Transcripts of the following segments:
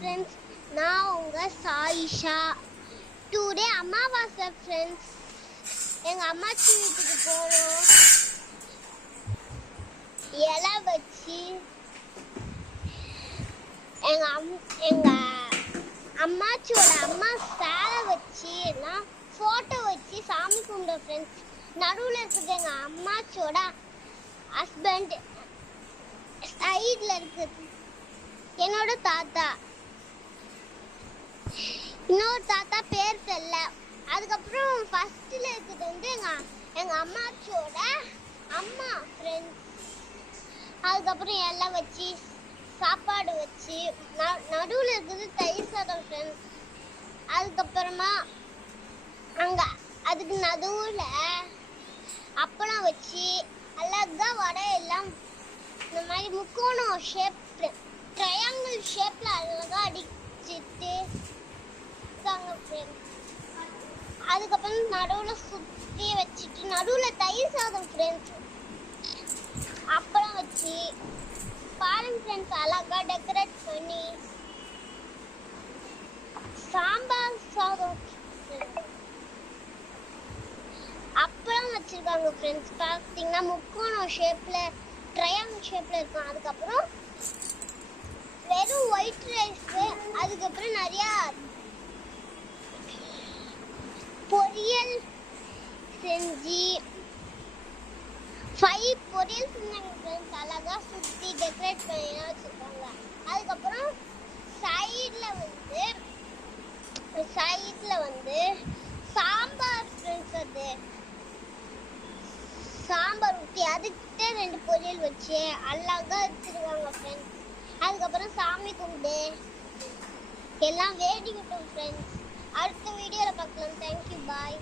friends, நான் உங்க Sayyeshaa. Today அமாவாசை ஃப்ரெண்ட்ஸ். எங்க அம்மாச்சி வீட்டுக்கு போனோம். இலை வச்சு எங்க அம்மாச்சியோட அம்மா சேலை வச்சு எல்லாம் போட்டோ வச்சு சாமி கும்பிட்டோம் ஃப்ரெண்ட்ஸ். நடுவில் இருக்குது எங்க அம்மாச்சியோட ஹஸ்பண்ட், சைடில் இருக்குது என்னோட தாத்தா, இன்னொரு தாத்தா பேர் தெரியல. அதுக்கப்புறம் ஃபர்ஸ்ட்ல இருக்குது வந்து எங்க அம்மாச்சியோட அம்மா ஃப்ரெண்ட்ஸ். அதுக்கப்புறம் எல்லாம் வச்சு சாப்பாடு வச்சு நடுவில் இருக்குது தயிர் சாதம் ஃப்ரெண்ட்ஸ். அதுக்கப்புறமா அதுக்கு நடுவில் அப்பளம் வச்சு அழகா வடை எல்லாம் இந்த மாதிரி முக்கோணம் ஷேப், ட்ரையாங்கிள் ஷேப்ல அழகா அடிச்சிட்டு இருக்காங்க ஃப்ரெண்ட்ஸ். அதுக்கப்புறம் நடுவில் சுற்றி வச்சுட்டு நடுவில் தயிர் சாதம் ஃப்ரெண்ட்ஸ், அப்பளம் வச்சு பாருங்க ஃப்ரெண்ட்ஸ், அழகா டெக்கரேட் பண்ணி சாம்பார் சாதம் அப்பளம் வச்சிருக்காங்க ஃப்ரெண்ட்ஸ். பார்த்தீங்கன்னா முக்கோணம் ஷேப்ல ட்ரையாங்கிள் ஷேப்ல இருக்கும். அதுக்கப்புறம் வெறும் ஒயிட் ரைஸ், அதுக்கப்புறம் நிறைய பொரியல் செஞ்சு 5 பொரியல் செஞ்சாங்க ஃப்ரெண்ட்ஸ். அழகா சுற்றி டெக்கரேட் பண்ணி வச்சிருக்காங்க. அதுக்கப்புறம் சைட்ல வந்து சாம்பார் ஃப்ரெண்ட்ஸ், அது சாம்பார் ஊற்றி அதுக்கிட்ட 2 பொரியல் வச்சு அழகா வச்சிருக்காங்க ஃப்ரெண்ட்ஸ். அதுக்கப்புறம் சாமி கும்பிட்டு எல்லாம் வேண்டிக்கிட்டோம் ஃப்ரெண்ட்ஸ். அடுத்த வீடியோவில் பார்க்கலாம். தேங்க்யூ, பாய்.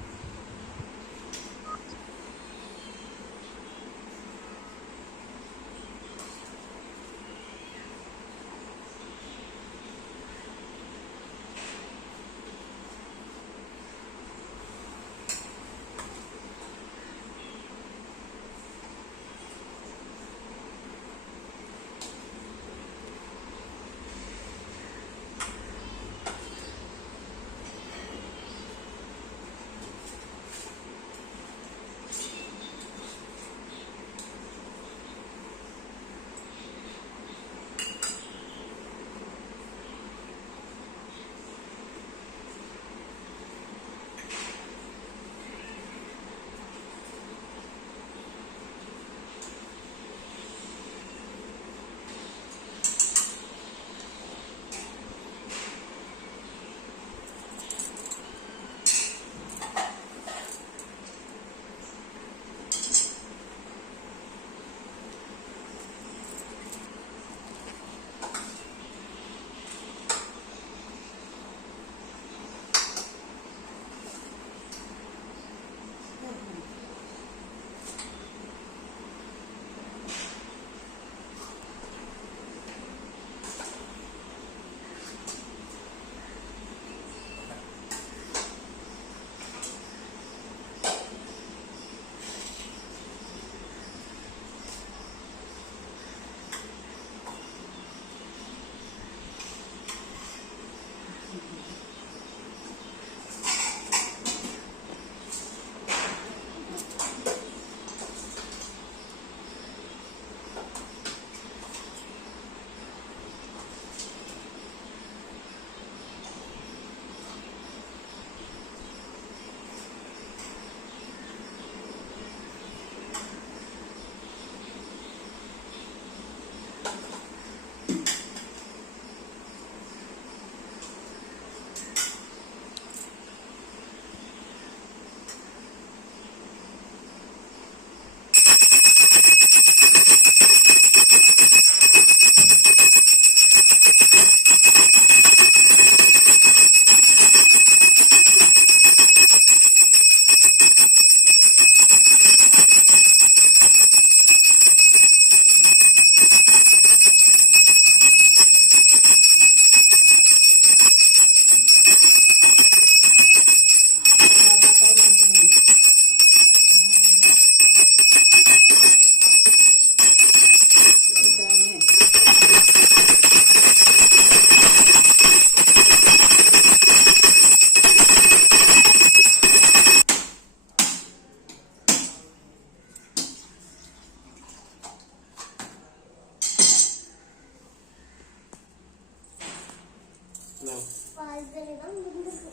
பாதி தான் முடிஞ்சிருக்கு.